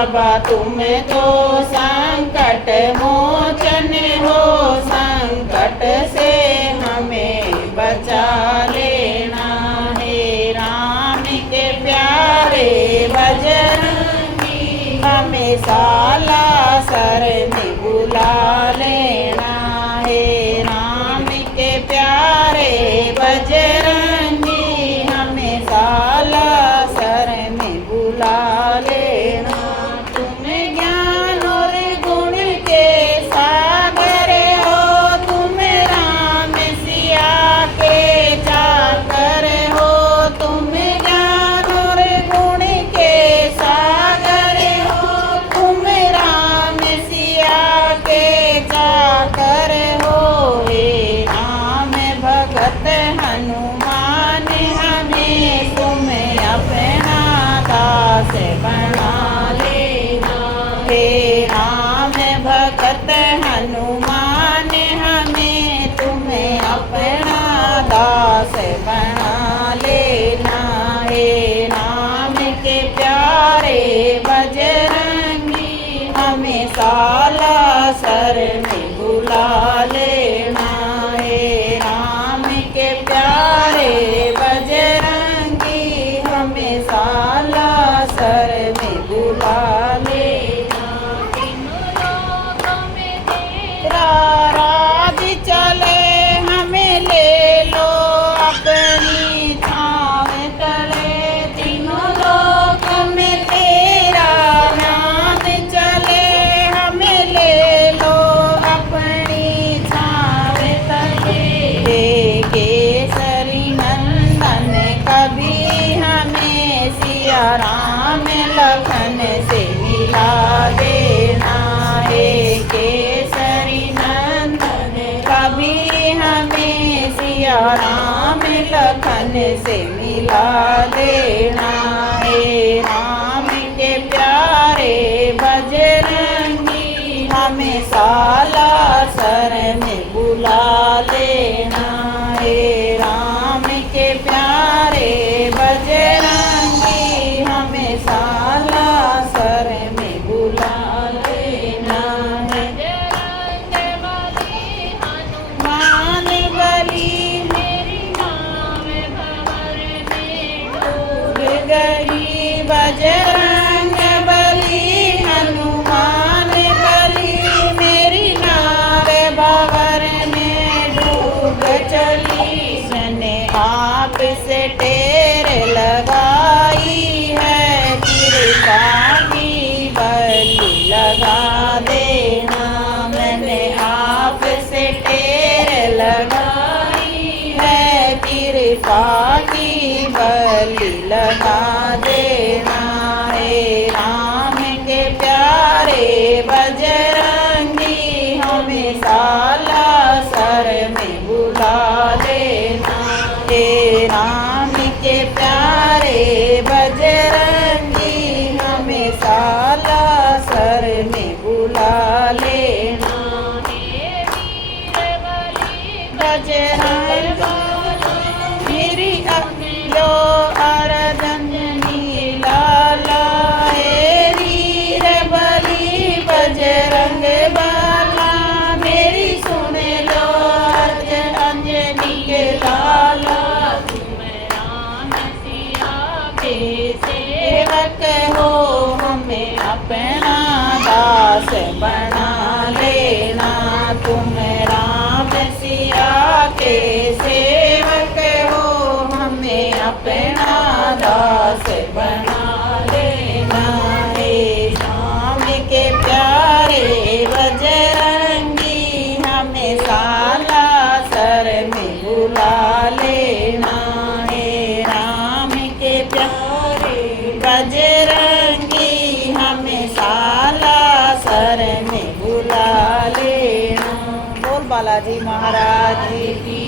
बाबा तुम तो संकट मोचन हो, संकट से हमें बचा लेना। हे राम के प्यारे बजरंगी, हमें साला सर में बुला लेना। हे राम के प्यारे बजरंगी, हमें साला सर में बुला लेना। तुम ज्ञान और गुण के सागर हो, तुम राम सिया के चाकर हो। तुम ज्ञान और गुण के सागर हो, तुम राम सिया के चाकर हो। हे राम भगत हनुमान, हमें तुम अपना दास बना लेना। हे राम भगत हनुमान, हमें तुम्हें अपना दास बना लेना। हे राम के प्यारे बजरंगी, हमें साला सर में बुला लेना। हे राम के प्यारे बजरंगी, हमें साला सर में बुला लेना। तेरा राज चले हमें ले लो अपनी छाँव तले। तीनों लोक में तेरा नाम चले, हमें ले लो अपनी छाँव तले। हे केसरी नंदन कभी हमें सिया राम लखन से मिला देना। हे केसरी नंदन कभी हमें सिया राम लखन से मिला देना। हे राम के प्यारे बजरंगी, हमें साला सर में बुला लेना। हे राम के प्यारे बजरंगी, हमें साला सर में बुला लेना। मान बली मेरी नाम भंवर में डूब गई। बजरंग बली हनुमान बली, मेरी नाव भंवर में डूब चली। मैंने आप से टेर लगाई है, कृपा की बलि लगा देना। मैंने आप से टेर लगाई है, कृपा की बलि लगा देना। हे राम के प्यारे बजरंगी, हमें साला सर में बुला लेना। हे राम के प्यारे बजरंगी, हमें साला सर में बुला लेना। बजरंग मेरी अखिलो अरदंजनी लाला। हे वीर बली बजरंग बाला, मेरी सुन लो अर्ज अंजनी के लाला। तुम राम सिया के सेवक हो, हमें अपना दास बना लेना। तुम राम सिया के सेवक हो, हमें अपना दास बना लेना। हे राम के प्यारे बजरंगी, हमें साला सर में बुला लेना। हे राम के प्यारे बजरंगी, हमें साला सर में बुला लेना। बोल बालाजी महाराज की।